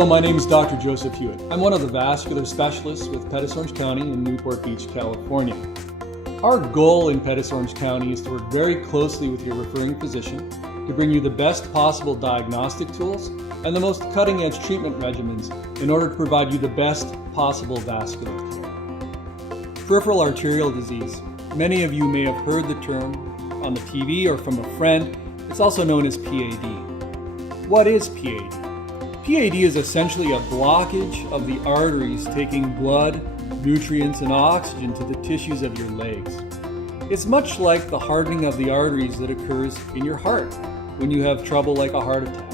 Hello, my name is Dr. Joseph Hewitt. I'm one of the vascular specialists with Pettis Orange County in Newport Beach, California. Our goal in Pettis Orange County is to work very closely with your referring physician to bring you the best possible diagnostic tools and the most cutting-edge treatment regimens in order to provide you the best possible vascular care. Peripheral arterial disease. Many of you may have heard the term on the TV or from a friend. It's also known as PAD. What is PAD? PAD is essentially a blockage of the arteries taking blood, nutrients, and oxygen to the tissues of your legs. It's much like the hardening of the arteries that occurs in your heart when you have trouble like a heart attack.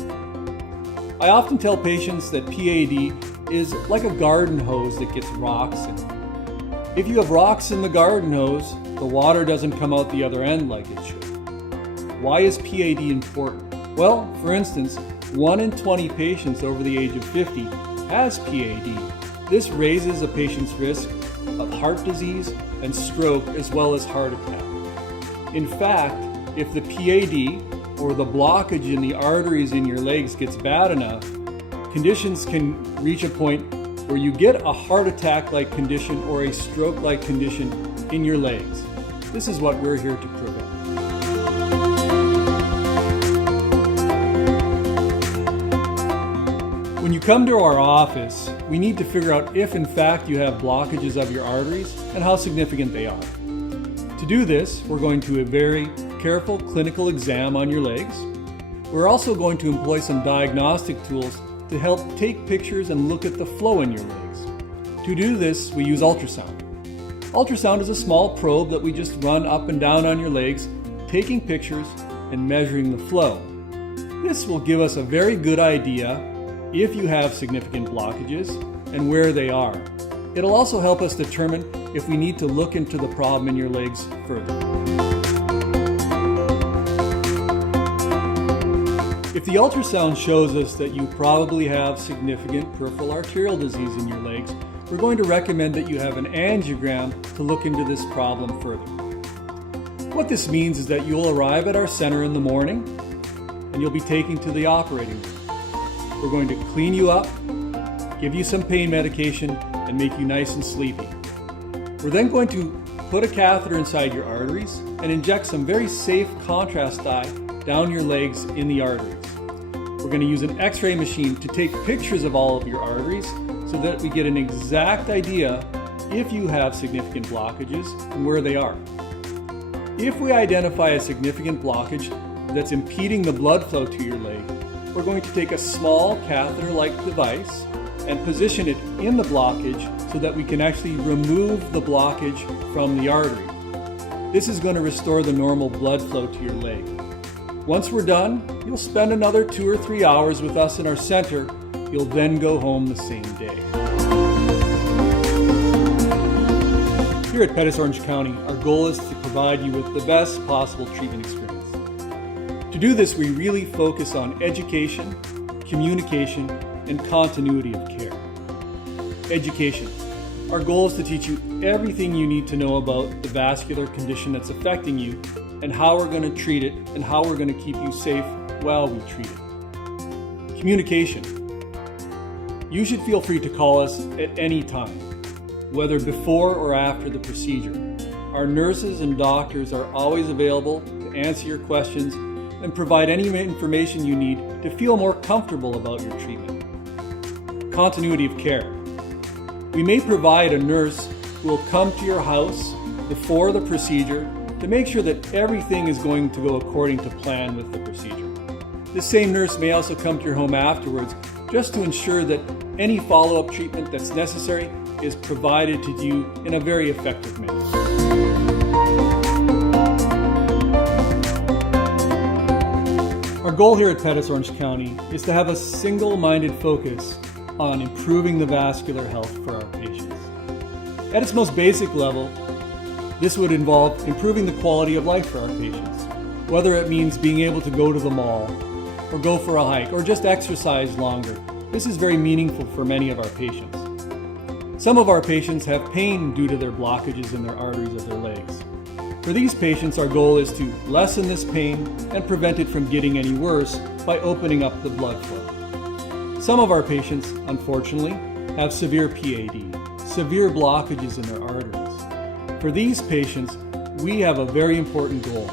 I often tell patients that PAD is like a garden hose that gets rocks in it. If you have rocks in the garden hose, the water doesn't come out the other end like it should. Why is PAD important? Well, for instance, 1 in 20 patients over the age of 50 has PAD. This raises a patient's risk of heart disease and stroke as well as heart attack. In fact, if the PAD or the blockage in the arteries in your legs gets bad enough, conditions can reach a point where you get a heart attack-like condition or a stroke-like condition in your legs. This is what we're here to prevent. When you come to our office, we need to figure out if in fact you have blockages of your arteries and how significant they are. To do this, we're going to do a very careful clinical exam on your legs. We're also going to employ some diagnostic tools to help take pictures and look at the flow in your legs. To do this, we use ultrasound. Ultrasound is a small probe that we just run up and down on your legs, taking pictures and measuring the flow. This will give us a very good idea if you have significant blockages and where they are. It'll also help us determine if we need to look into the problem in your legs further. If the ultrasound shows us that you probably have significant peripheral arterial disease in your legs, we're going to recommend that you have an angiogram to look into this problem further. What this means is that you'll arrive at our center in the morning and you'll be taken to the operating room. We're going to clean you up, give you some pain medication, and make you nice and sleepy. We're then going to put a catheter inside your arteries and inject some very safe contrast dye down your legs in the arteries. We're going to use an X-ray machine to take pictures of all of your arteries so that we get an exact idea if you have significant blockages and where they are. If we identify a significant blockage that's impeding the blood flow to your leg, we're going to take a small catheter-like device and position it in the blockage so that we can actually remove the blockage from the artery. This is going to restore the normal blood flow to your leg. Once we're done, you'll spend another 2 or 3 hours with us in our center. You'll then go home the same day. Here at Pettis Orange County, our goal is to provide you with the best possible treatment experience. To do this, we really focus on education, communication, and continuity of care. Education. Our goal is to teach you everything you need to know about the vascular condition that's affecting you and how we're going to treat it and how we're going to keep you safe while we treat it. Communication. You should feel free to call us at any time, whether before or after the procedure. Our nurses and doctors are always available to answer your questions and provide any information you need to feel more comfortable about your treatment. Continuity of care. We may provide a nurse who will come to your house before the procedure to make sure that everything is going to go according to plan with the procedure. This same nurse may also come to your home afterwards just to ensure that any follow-up treatment that's necessary is provided to you in a very effective manner. Our goal here at Pettis Orange County is to have a single-minded focus on improving the vascular health for our patients. At its most basic level, this would involve improving the quality of life for our patients, whether it means being able to go to the mall, or go for a hike, or just exercise longer. This is very meaningful for many of our patients. Some of our patients have pain due to their blockages in their arteries of their legs. For these patients, our goal is to lessen this pain and prevent it from getting any worse by opening up the blood flow. Some of our patients, unfortunately, have severe PAD, severe blockages in their arteries. For these patients, we have a very important goal,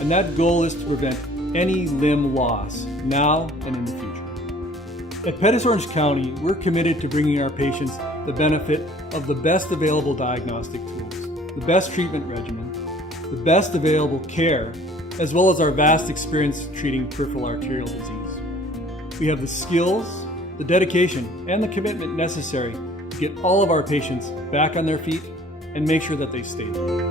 and that goal is to prevent any limb loss now and in the future. At Pettis Orange County, we're committed to bringing our patients the benefit of the best available diagnostic tools, the best treatment regimen, the best available care, as well as our vast experience treating peripheral arterial disease. We have the skills, the dedication, and the commitment necessary to get all of our patients back on their feet and make sure that they stay there.